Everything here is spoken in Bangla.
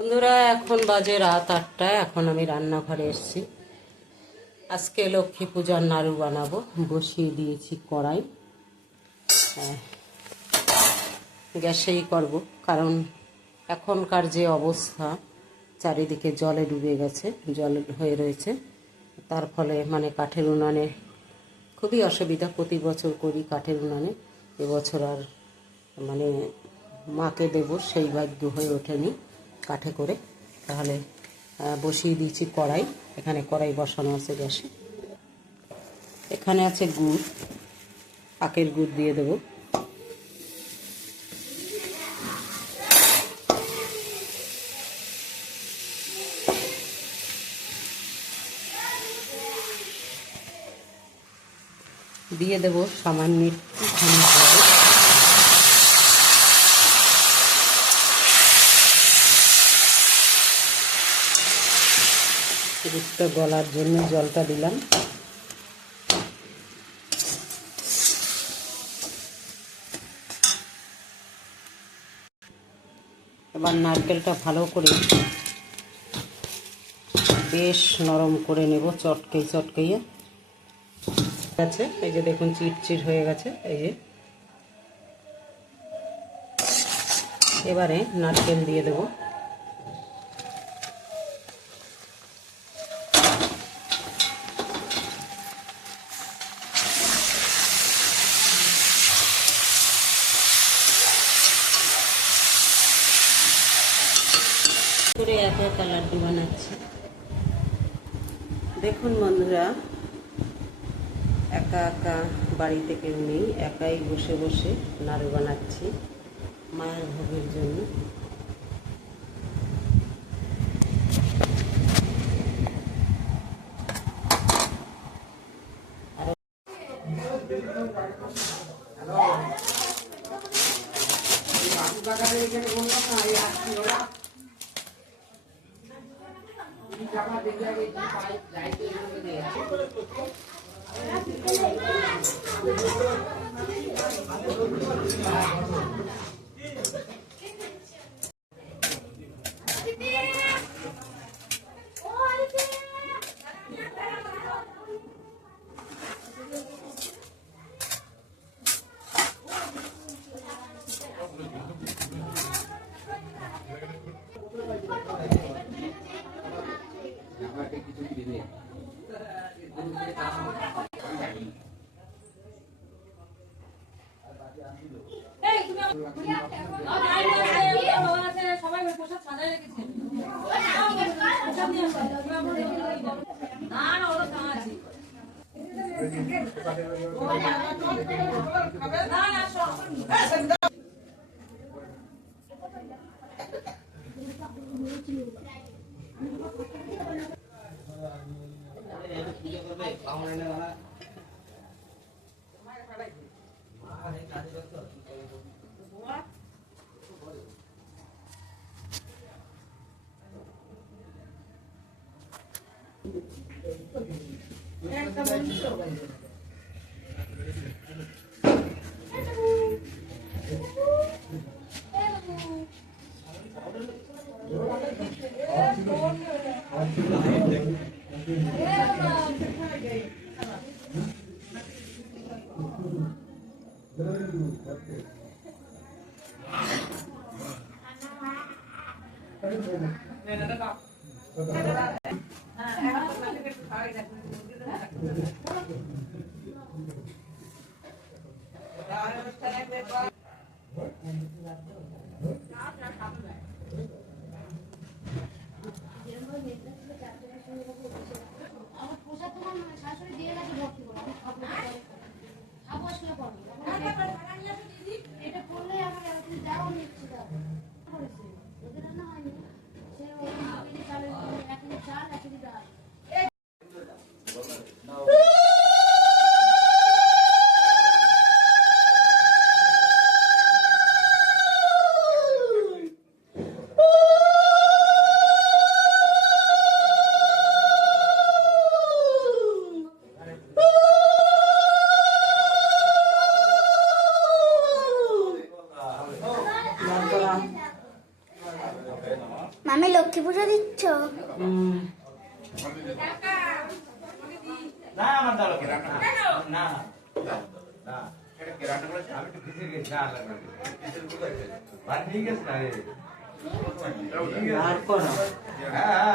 বন্ধুরা, এখন বাজে রাত 8টা। এখন আমি রান্নাঘরে এসেছি। আজকে লক্ষ্মী পূজার নাড়ু বানাবো। বসিয়ে দিয়েছি কড়াই, গ্যাসেই করব, কারণ এখনকার যে অবস্থা, চারিদিকে জলে ডুবে গেছে, জল হয়ে রয়েছে। তার ফলে কাঠের উনানে খুবই অসুবিধা। প্রতি বছর করি কাঠের উনানে, এবছর আর মাকে দেব সেই ভাগ্য হয়ে ওঠেনি কাঠে করে। তাহলে বসিয়ে দিয়েছি কড়াই। এখানে কড়াই বসানো আছে গ্যাসে। এখানে আছে গুড়, আখের গুড় দিয়ে দেব। দিয়ে দেব সামান্য একটুখানি জল। গুড়টা গলার জন্য জলটা দিলাম। এবার নারকেলটা ভালো করে বেশ নরম করে নেব, চটকেইয়ে। আছে, এই যে দেখুন চিটচিট হয়ে গেছে। এই যে এবারে নারকেল দিয়ে দেব। করে এত লাড্ডু বানাচ্ছি। দেখুন বন্ধুরা, একা একা বাড়িতে কেউ নেই, একাই বসে বসে নাড়ু বানাচ্ছি মায়ের ভোগের জন্য। মামি লক্ষ্মী পুজো দিচ্ছ? না আমার দাও না না আমি তো ভিজে গেছি না লাগবে ঠিক আছে না রে আর করো। হ্যাঁ